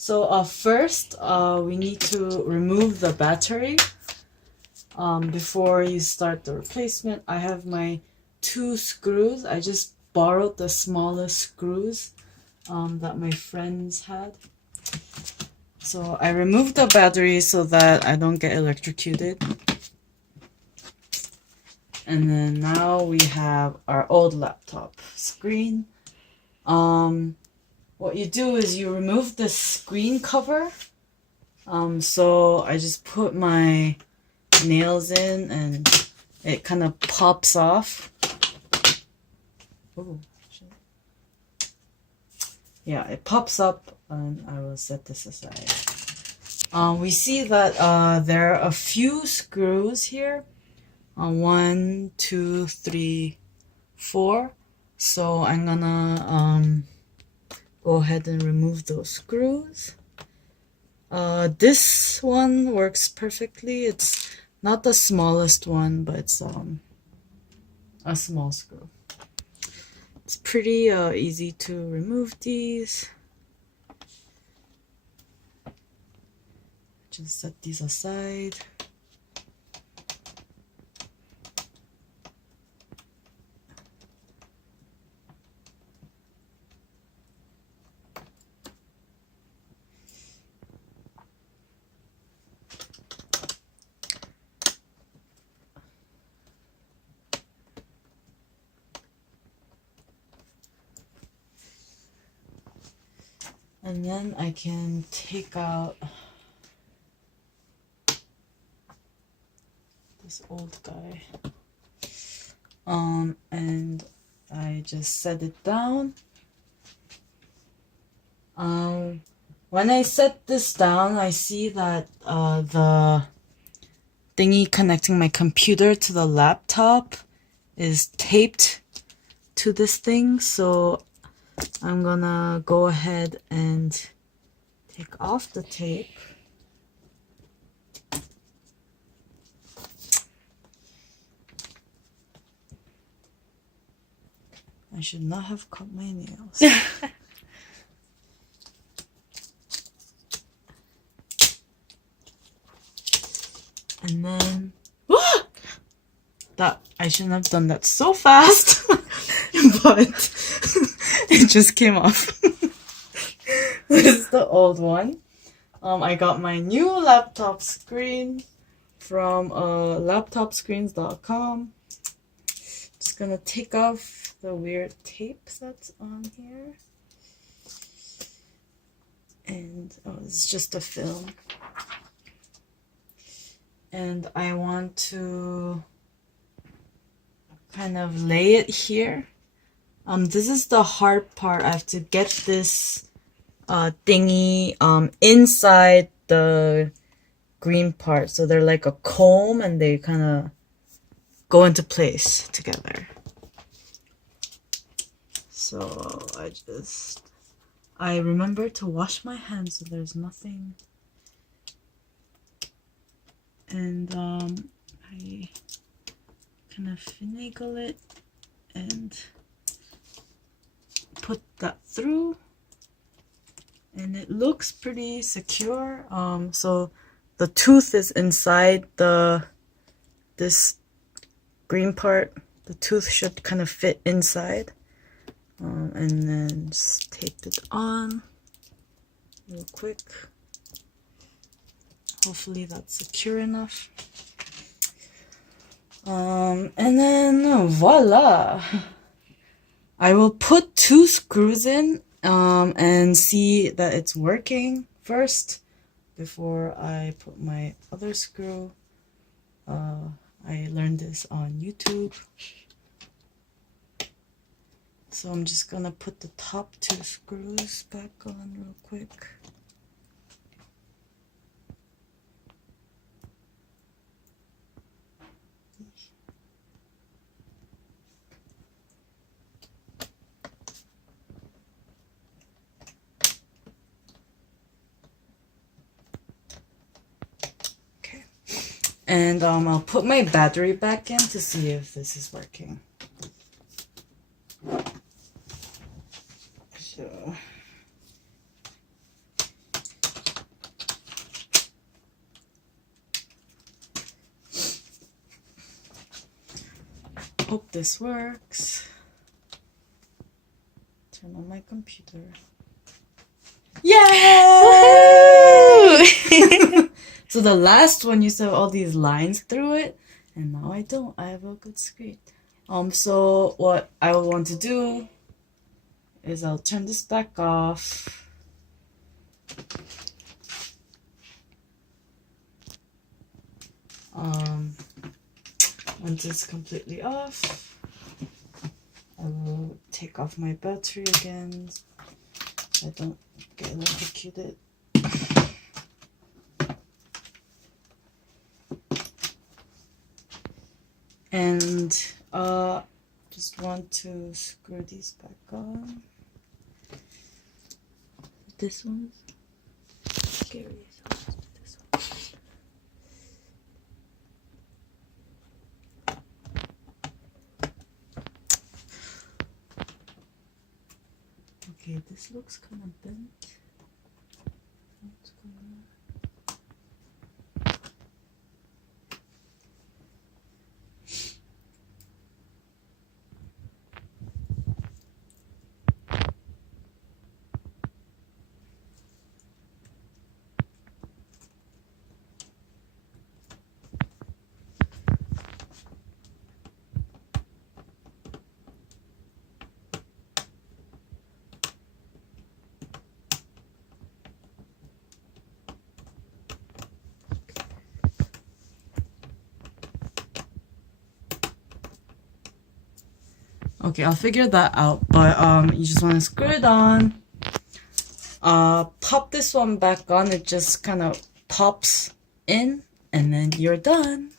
So first, we need to remove the battery before you start the replacement. I have my 2 screws. I just borrowed the smallest screws that my friends had. So I removed the battery so that I don't get electrocuted. And then now we have our old laptop screen. What you do is you remove the screen cover. So I just put my nails in and it kind of pops off. Oh, shit. Yeah, it pops up, and I will set this aside. We see that there are a few screws here. 1, 2, 3, 4. So I'm gonna go ahead and remove those screws. This one works perfectly. It's not the smallest one, but it's a small screw. It's pretty easy to remove these. Just set these aside. And then I can take out this old guy. And I just set it down. When I set this down, I see that the thingy connecting my computer to the laptop is taped to this thing, so I'm gonna go ahead and take off the tape. I should not have cut my nails. And then that I shouldn't have done that so fast, but it just came off. This is the old one. I got my new laptop screen from laptopscreens.com. Just gonna take off the weird tape that's on here. And it's just a film. And I want to kind of lay it here. This is the hard part. I have to get this thingy inside the green part. So they're like a comb and they kind of go into place together. So I remember to wash my hands so there's nothing. And I kind of finagle it and put that through, and it looks pretty secure. So the tooth is inside this green part. The tooth should kind of fit inside, and then just tape it on real quick. Hopefully that's secure enough. And then voila! I will put 2 screws in and see that it's working first before I put my other screw. I learned this on YouTube. So I'm just gonna put the top 2 screws back on real quick. And I'll put my battery back in to see if this is working. So Hope this works. Turn on my computer. Yay! So the last one used to have all these lines through it, and now I don't. I have a good screen. So what I will want to do is I'll turn this back off. Once it's completely off, I will take off my battery again so I don't get electrocuted. And just want to screw these back on. This one's scary. Okay, this looks kind of bent. What's going on? Okay, I'll figure that out, but you just want to screw it on. Pop this one back on, it just kind of pops in, and then you're done.